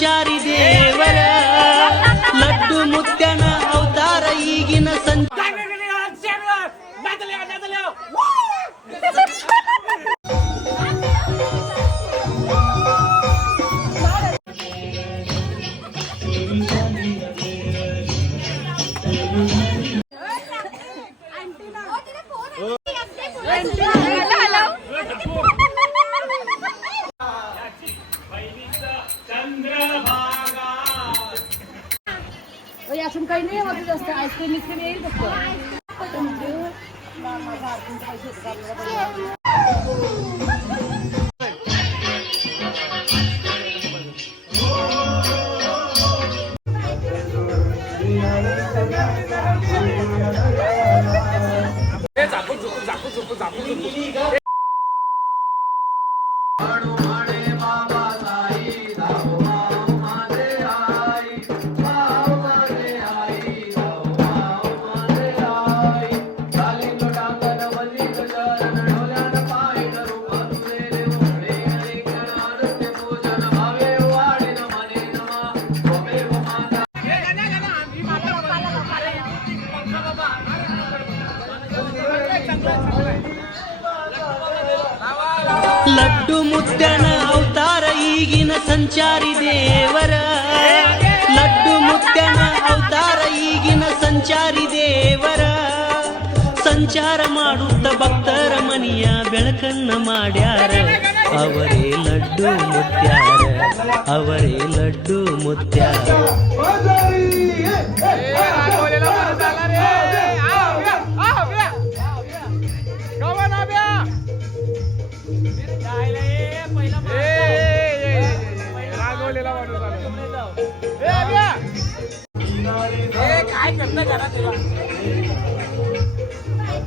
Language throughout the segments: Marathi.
চারি দেশ चंद्रभागा अजून काही नाही वाटत जास्त आईस्क्रीम इस्क्रीम ಸಂಚಾರ ಮಾಡುತ್ತ ಭಕ್ತರ ಮನೆಯ ಬೆಳಕನ್ನ ಮಾಡ್ಯಾರ ಅವರೇ ಲಡ್ಡು ಮುತ್ಯಾರ ಅವರೇ ಲಡ್ಡು ಮುತ್ಯಾರ काय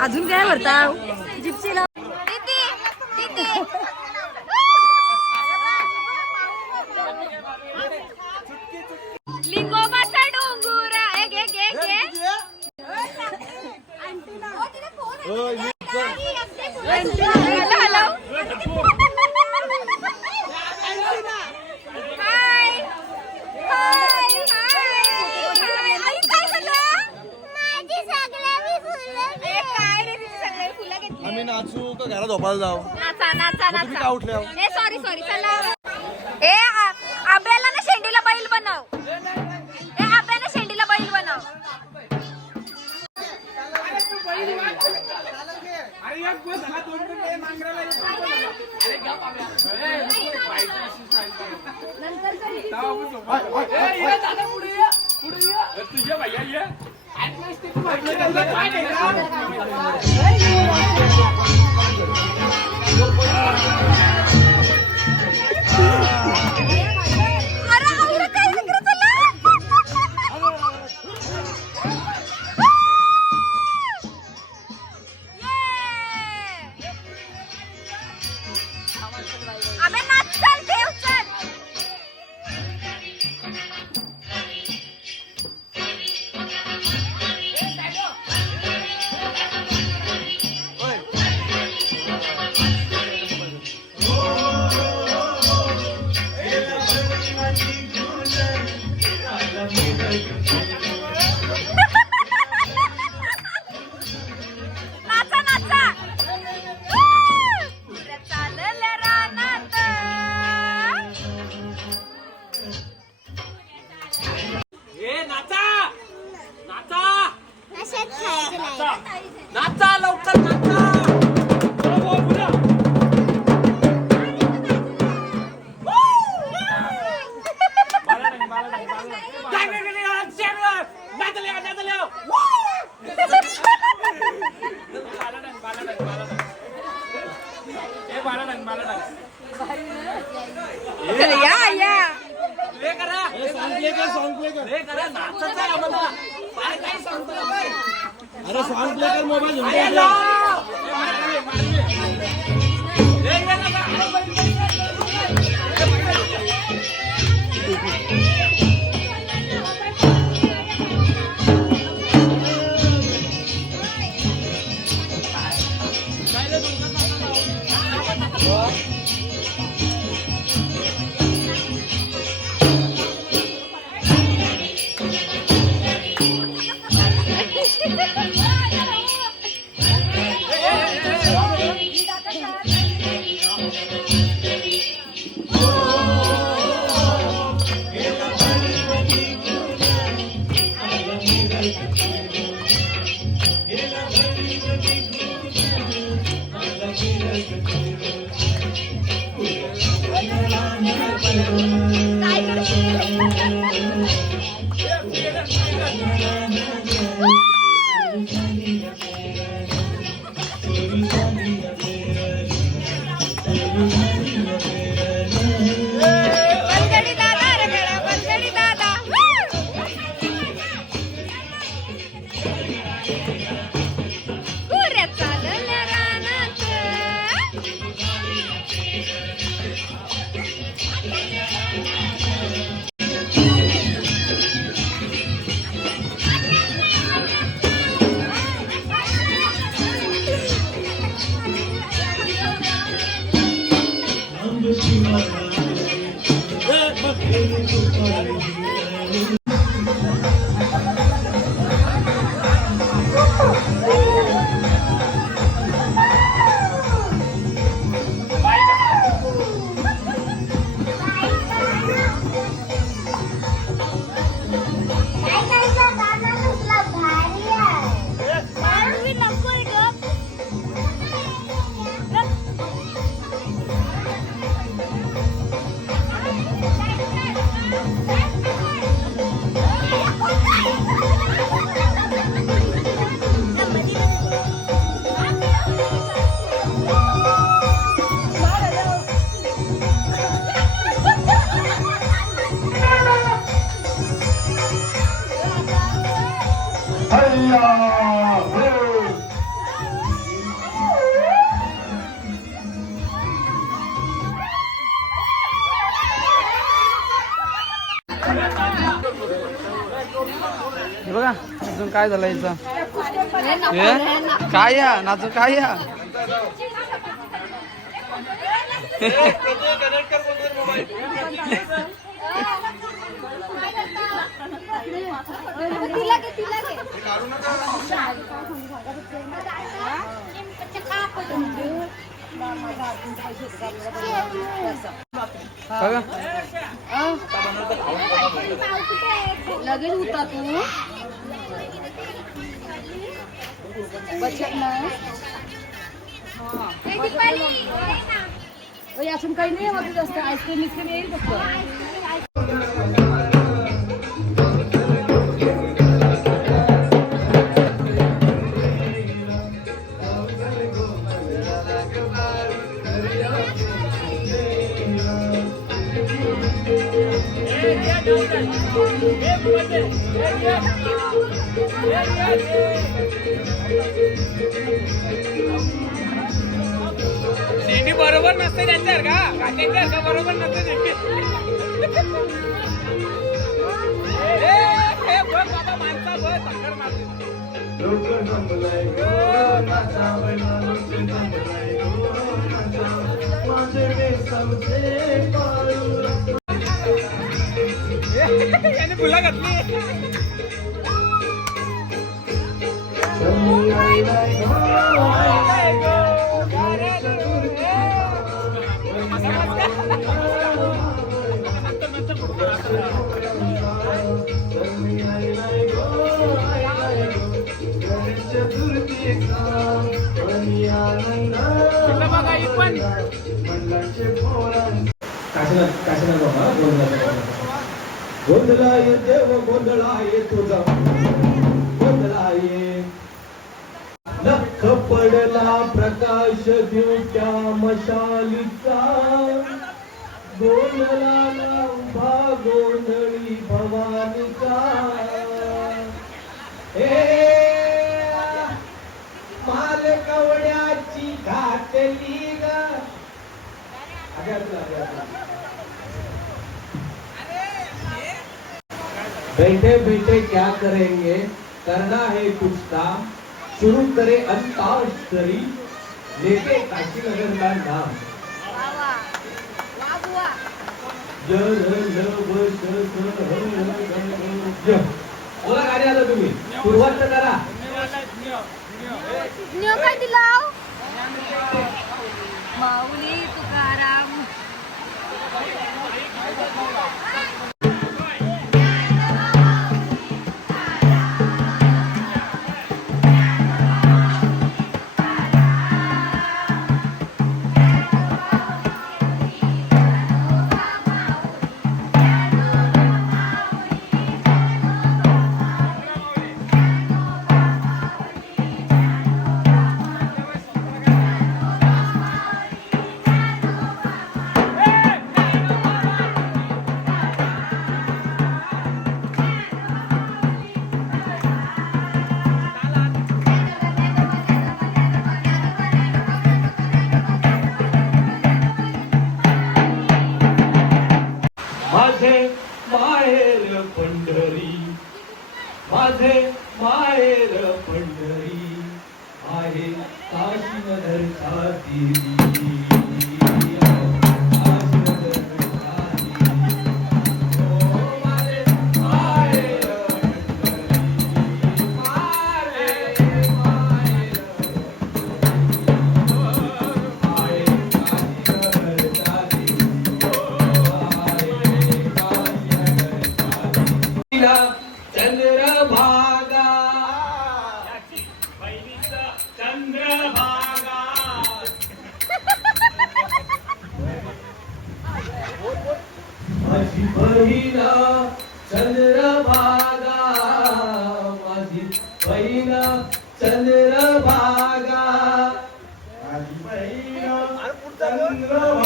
अजून काय भरता सॉरी सॉरी चला. अरे सॉन्ग प्ले कर मोबाईल. काय झालं याचं? काय या? नाचून काय या? लगेच होता तू. बचत नाही ओय, अजून काही नाही होत जास्त आईस्क्रीम बिस्क्रीम येईल फक्त शेंडी बरोबर नसते त्यांच्यावर का? काट्यांच्यावर का बरोबर नसते शेंडी बाबा माणसा बघ साखर मारते. याने फुला घातली. गोंधळा पडला प्रकाश दिवट्या मशालीचा. गोंधळाला उभा गोंधळी भवानीचा. ए माल कवड्या बैठे बैठे क्या करेंगे करना है कुछ काम शुरू करे अंताक्षरी लेके काशी नगर का नाम वा बोला गाडी आलं तुम्ही सुरुवात करा काय दिला माऊली तुकाराम माझे माहेर पंढरी आहे काशी नगरचा देवी चंद्रभागा. चंद्रभागा माझी बहिणा चंद्रभागा. माझी बहिणा चंद्रभागा. माझी बहिणा चंद्रभागा.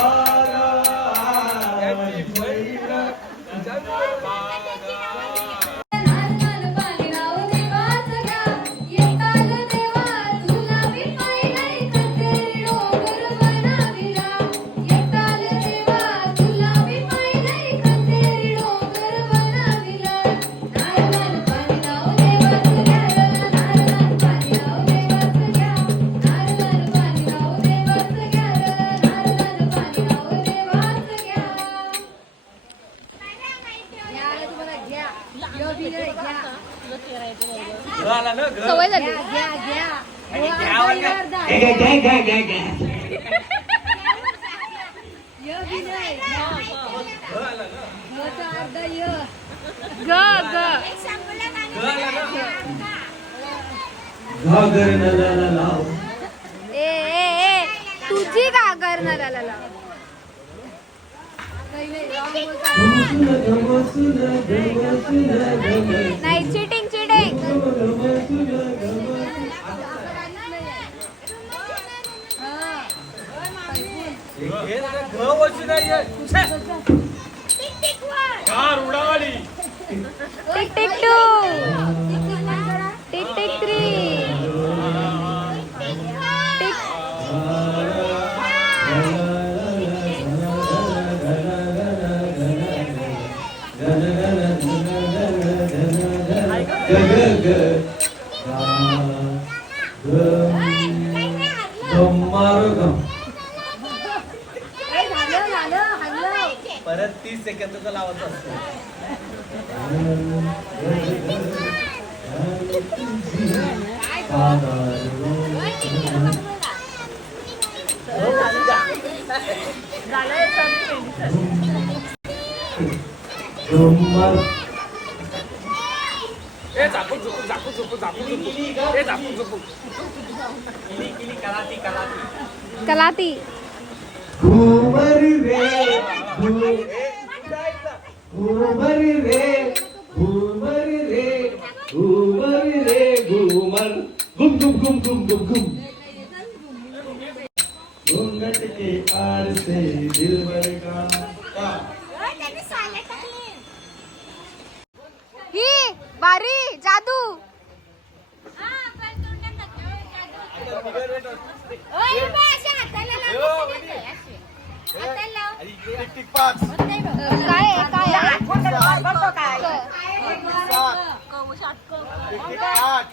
ग घागर लाव ए ए ए तुझी गागर ना ला ला ला. काही नाही wrong बोलता. घमसून घमसून घमसून नाही कार उडावाली ए झापूक झुपूक झापूक झुपूक झापूक झुपूक ए किली किली कलाती. घुमर रे घुमर घुमर रे घुमर रे घुमर रे घुमर. गुम गुम गुम गुम गुम गुम। घूंघट के आर से दिल भर का। ही बारी जादू। काय आहे, काय आहे? आठ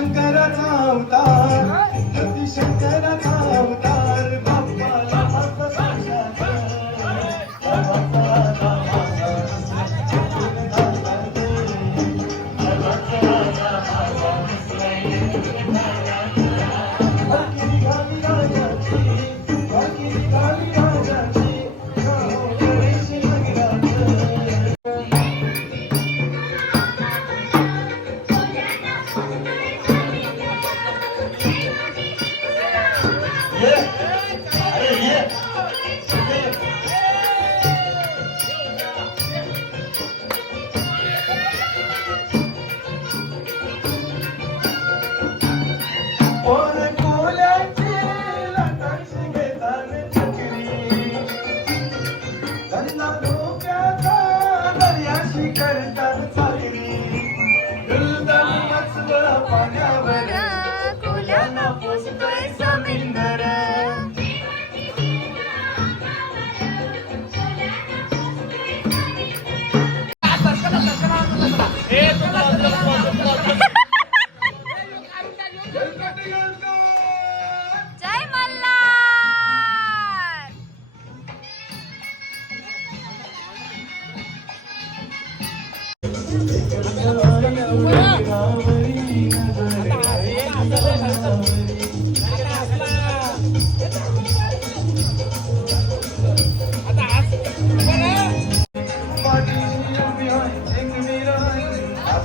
शंकराचा अवतार. शंकराचा